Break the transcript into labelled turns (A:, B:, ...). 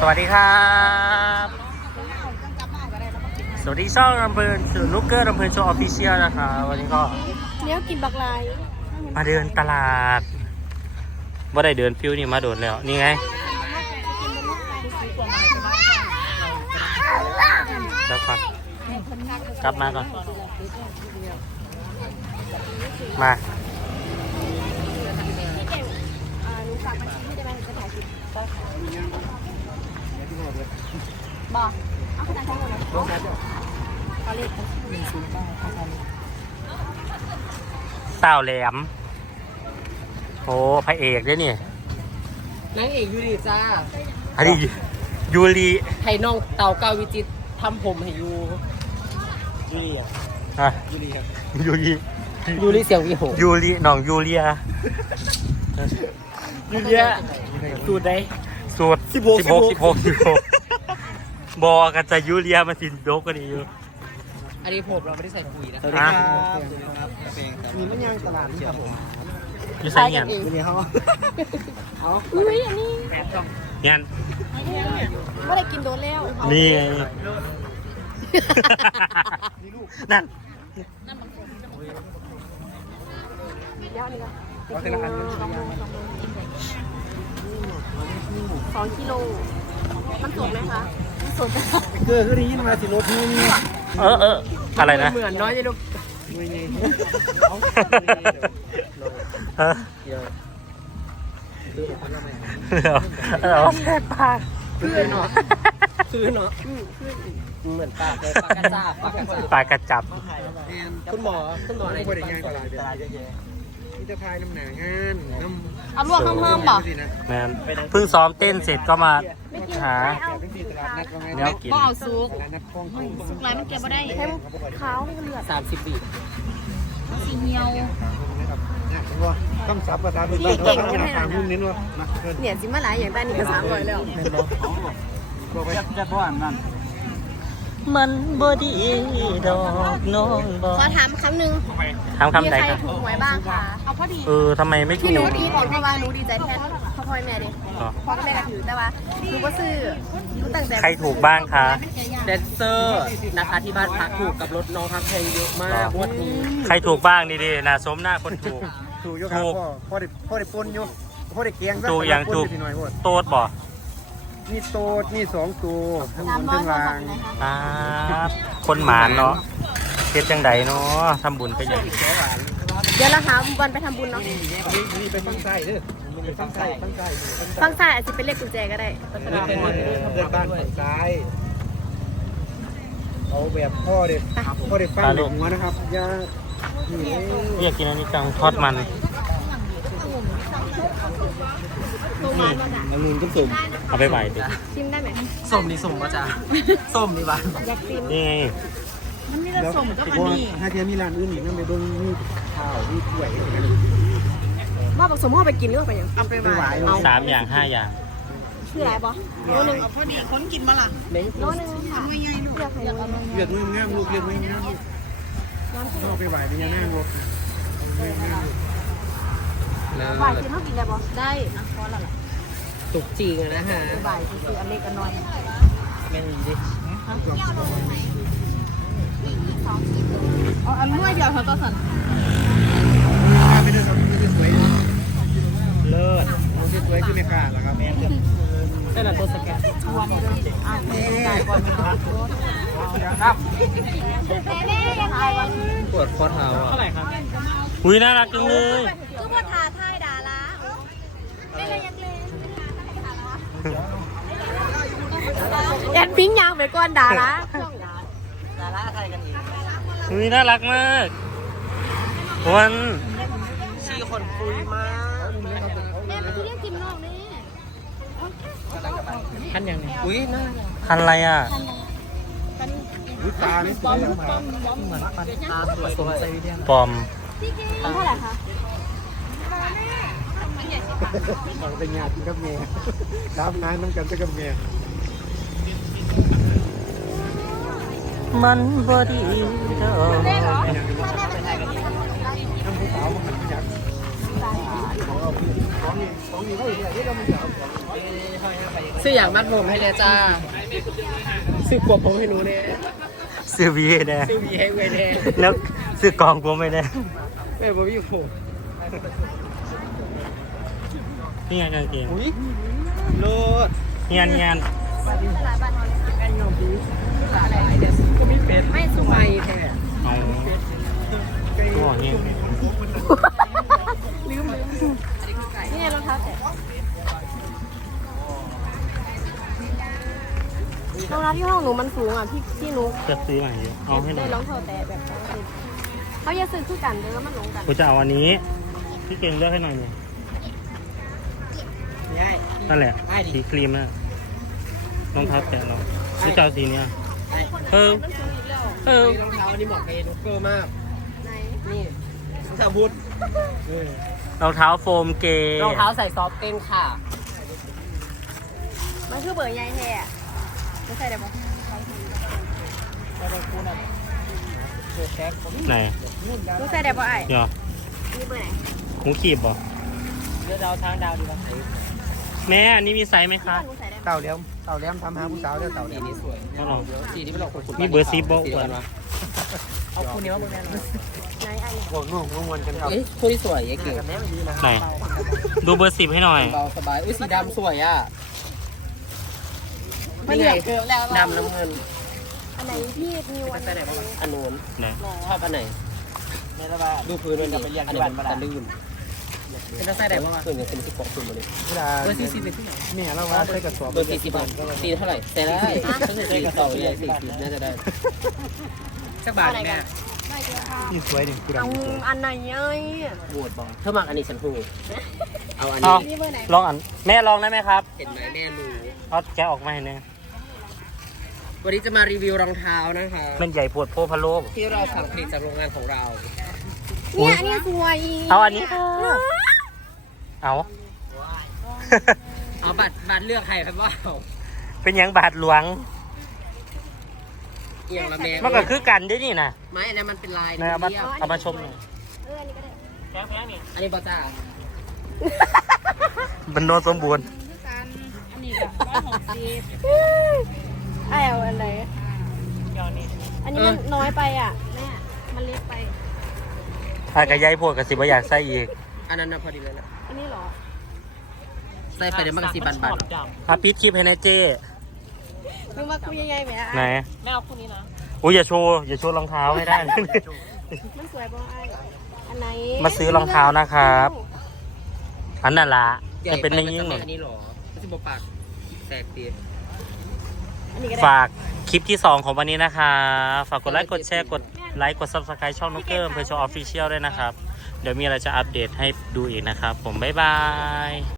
A: วัสดีครับสวัสดีช่องลำเพลินสื่อลูกเกอร์ลำเพลินโชว์ออฟฟิเชียลนะคะวันนี้ก็
B: เนี้ยกินบักลาย
A: มาเดินตลาดว่าได้เดินฟิวนี่มาโดนแล้วนี่ไงเดี๋ยวก่อนกลับมาก่อนมา
B: บอกเอาขนาดทั้งหมดเลยเอาเลข
A: เต่าแหลมโอ้พระเอกด้วยนี่
C: นางเอกยูริจ้า
A: อันนี้ยูริ
C: ให้น้องเต่าเกาวิจิตทำผมให้ยูริ
A: อ่ะยูริ
C: ยูริเสียงวิโห
A: ยูริน้องยูเลีย
C: สูตรใด
A: สูตร16บอกกันจะยูเลียมาสินโดกกันอยู่
C: อันนี้ผมเราไม่ได้ใส่ปุ๋ยนะมีมันย่างตลาดนี่ครับผม
A: อยู่ใส่เงี้ย
B: เอาอุ้ยอันนี้
A: เงี้ย
B: ไม่ได้กินโดนแล้ว
A: นี่นั่น
B: เดี๋ยวนี่ก็2 กิโลมันสดไหมคะมันสด
C: คือได้ยินมาสิรถนี่
A: อะไรนะ
C: เหมือนน้อยจะลูก
A: เราแซ่บปาก
C: คือเนาะเหมือนปลาเลยปลากระจับ
A: ปลากระจับ
C: คุณหมอใน
D: บริการตลาดนี่จะพายน้ำหนางาน
B: เอาลวกเพิ่มๆป่ะ
A: แมนเพิ่งซ้อมเต้นเสร็จก็มาหาเนื้อกิน
B: ก็เอาซุกซุกไรมันเก็บมาได้ให้ขาวให้เลือด
C: 30 ปี
B: สีเหี่ยว
D: คำศัพท์ภาษาพื้นบ้านเราต้องทางหุ้นนิดว่า
B: เนี่ยสิมาหลายอย่างได้นี่ก็300แล้ว
D: จะบ้านนั่น
A: มันบอดีดอกน้องบอก
B: ขอถามคำหนึ่ง
A: ถามคำใดครับ
B: ถูกหวยบ้างค่ะเอาพอดี
A: ทำไมไม่ถูก
B: ที่หนูดีบอกเพราะว่าหนูดีใจแทนพ่อแม่ดิพ่อแม่ก็ถือแต่ว่าหนูก็ซื้อหนูตั้งใจ
A: ใครถูกบ้างคะ
C: แดนเซอร์นะคะที่บ้านพักถูกกับรถน้องพักแพงเยอะมากวันนี้
A: ใครถูกบ้างดีๆนะสมหน้าคนถูก
D: เยอะครับพ่อได้ปนอยู่พ่อได้เกียง
A: ถูกอย่างถูกโต๊ดบ่
D: นี่โต๊ดนี่2 ตัวทั้งบนทั้งล่าง
A: คนหมานเนาะเฮ็ดจังใดเนาะทำบุญไปอย่าง
B: เดี๋ยวเราหาวันไปทำบุญเนาะ
D: นี่ไปฟังไส้เด้อฟังไส้
B: อาจจะเป็นเลขกุญแจก็ได้
D: เดินบ้านฝั่งซ้ายเอาแบบพ่อเด็ดฟังเด็กหัวนะครับอย่า
A: เรียกกินอันนี้จังทอดมัน
B: ตัวมันมาค่ะ
D: ลืมก็สุ่ม
A: เอาไปไหวดิ
B: ชิมได้ไหม
C: ส้มนี่ส้มก็จะส้มนี่บ้าน
B: อยากชิม
A: นี่ไง
B: มันมีแต่ส้มก็อันนี้
D: ถ้าเทียมมีร้านอื่นอีกนั่นไปเบิ้งมีข้าวมีถ้วย
B: ว่าผสมห่อไปกินหรือไปยังเอาไปไหว
A: เอา3 อย่าง 5 อย่าง
B: คืออะไรบอโลนึง
E: พอดีคนกินมาล่ะ
B: โลนึงค่ะ
E: ไม่ใหญ่ลูก
D: เลือดมือง่ามลูกเลือดมือง่ามลูกเอาไปไหวเป็นยังไงลูก
B: บ่ายคือเขากินได้บอได้นะพอแล้วล่ะ
C: ตุกจริงนะฮะ
B: บ่ายคืออันเล็กอันน้อย
C: แม่ดีดิ
B: อันน้อยเดียวเขาต้องสั่น
D: ไม่ได้ทำที่สวยเลิศที่สวยคือไม่ขาดหรอครับ
C: นั่นแหละตัวสแกน
B: วันนี้ได้ก่อน
D: ครับ
C: ปวดข้อเท้าเท่าไหร่ครับ
A: อุ้ยน่ารักจังเลย
B: คือพอทาไทยดาราไม่เลยยังเลยแอดปิ้งยางไปก่อนดารา
C: ไทยกันอีก
A: อุ้ยน่ารักมากวัน
C: ชี้คนคุยมาก
B: แม่ไปที่เรียกกินนอกนี่
C: คันอย่างนี้อุ้ยน่า
A: คันอะไรอ่ะ
D: ตานี่ปอม
C: เหมือนปันตาสวยสมใจเรียน
A: ปอม
B: เท่าไหร่คะ
D: เป็นญาติกับเมียรับงานน้ำกันจะกับเมีย
A: มันบอดีดอก
D: น้ำผู้สาวมันอยากของนี่เขาอยู่เนี่ยที่เราไม่อยาก
C: ซื้ออย่างมัดผมให้เลยจ้าซื้อกวบผมให้หนูเนี่ย
A: ซื้อวีแน่
C: ซื้อมีให้เวยเนี่ย
A: แล้วซื้อกองกูไม่ได้
C: แม่ผมอยู่ผม
A: นี่ไงกางเกง
C: อุ้ยโลด
A: เงียน
B: ตลาดบ้านเราเลย
C: ไก่หนมดีอะไรเดี๋ยวก็มีเป็ด
B: ไม่สุ
C: ไป
B: ก
C: แท้
A: เอาตัวเงี้ย
B: ลืมนี่ไงรองเท้าแตะรองเท้าที่ห้องหนูมันสูงอ่ะพี่นุ๊ก
A: จะซื้อใหม่เยอะเอาให้หน่
B: ได้
A: อย
B: รองเท้าแตะแบบเขาจะซื้อคู่กันเด้อมันลงกัน
A: กูจะเอาอันนี้พี่เก่งเลือกให้หน่อยเนี่ย
C: ง่าย
A: นั่นแหละ
C: ได้ดิ
A: สีครีมน่ะรองเท้าแตะเรากูจะเอาสีเนี้ยเออ
B: มันสูงอีกแล้ว
A: เออ
C: รองเท้าอันนี้เหมาะกับนุ๊กเกอร์มาก
B: ไหน
C: นี่รองเท้าบูท
A: รองเท้าโฟมเกย์
C: รองเท้าใส่ซอฟต์เก้นค่ะ
B: มันคือเบอร์ใหญ่แท้ไม่ใช่ได้ปะ
A: ไหน
B: ไม่ใช่ได้ปะไอ้
A: เดี๋ยว
B: นี่เบอร์ไหน
A: หมูขีบเหรอ
C: เดี๋ยวเราทางดาวดีกว่า
A: แม่อันนี้มีไซส์ไหมคะ
B: หนูใส่ได้ไหม
C: เต่าเลี้ยมทำหาผู้สาวเดี๋ยวเต่าเลี้ยมนี่สวย
A: ก็ลอง
C: สีนี้ไม่หลอกคน
A: มีเบอร์ซีบอล
C: สีเดียวกันวะเอาคู่นี้ว่ามึงแน่นอน
B: ไหนไอ้เนี่ย
C: ง่วงง่วงวนกันครับเอ้ยคู่นี้สวยเก๋กันแน่ดีนะ
A: ไหนดูเบอร์10ให้หน่อย
C: เบาสบายอุ้ยสีดำสวยอ่ะ
B: มันเหลือเกินแล้ว
C: ดำน้ำเงิน
B: อันไหนพี่นิวอันไหน
C: อันนู้น
A: ไหน
C: ชอบอันไหนดูพื้นมันดีอันนี้มันจะลื่นเป็นใส่ได้ป่ะพื้นเนี่ยเป็นที่เกาะพื้นหมดเลยเบอร์40เป็นที่ไหน
D: เนี่ยเราว่าใส่กระสอบ
C: เบอร์40ตีเท่าไหร่แต่ได้ถ้าใส่กระสอบเลย40น่าจะได้สักบาทแม่
B: ไม่เยอะค่ะ
D: นี่สวยดิกู
B: เอาอันไหนเอ้ย
C: โหวตบอกเธอมักอันนี้ฉันพูดเอาอัน
A: เอา
C: นี้
B: นี่เบอร์ไหน
A: ลองอันแม่ลองได้ไหมครับ
C: เห็นไหมแม่รู้
A: เอาแกะออกมาให้เนี่ย
C: วันนี้จะมารีวิวรองเท้านะคะ
A: มันใหญ่ปวดโพพะโลบ
C: ที่เราสั่งผลิตจากโรงงานของเรา
B: เนี่ยอันนี้สวย
A: เอาอันนี้ค่ะเอา
C: เอาบัตรเลือกใครครับว่า
A: เป็นหยังบาทหลวง
C: เอียงละแม่
A: มันก็คือกันด้วยนี่นะ
C: ไม้อันนั้นมันเป็นลาย
A: เอามา
C: เรียบ
A: เอามาชมหน่อย
B: อันนี้ก็ได้
C: อันนี้บอจ้า
A: มันโนสมบูรณ์
B: ไอ้เอาอันไหนอันนี้มันน้อยไปอ่ะแม่มันเล็กไป
A: ถ้ากระยายพวกกับสิบอยากใส่อีก
C: อันนั้นนะพอดีเลยนะ
B: อันนี้เหรอ
C: ใส่ไปเดี๋ยวมันก็4,000 บาท
A: อาปิดคลิปให้นะเจ้
B: นึกว่ากูยังไงแหม
A: ไหน
B: แม่เอาคู่นี้นะ
A: อุ้ยอย่าโชว์รองเท้าให้ได้
B: มันสวยป่ะไอ้อันไหน
A: มาซื้อรองเท้านะครับ อันนั้นละจะเป็นอย่างนี้
C: ห
A: ห
C: ม
A: ม
C: ด
A: ด
C: อันนี้หรอไม่ใช่บปากแตกตี
B: อันนี้ก็ได้
A: ฝากคลิปที่ 2 ของวันนี้นะคะ ฝากกดไลค์ กดแชร์ กดไลค์ กด Subscribe ช่องนุกเกอร์เพื่อโชว์ออฟฟิเชียลด้วยนะครับ เดี๋ยวมีอะไรจะอัปเดตให้ดูอีกนะครับ ผม บ๊ายบาย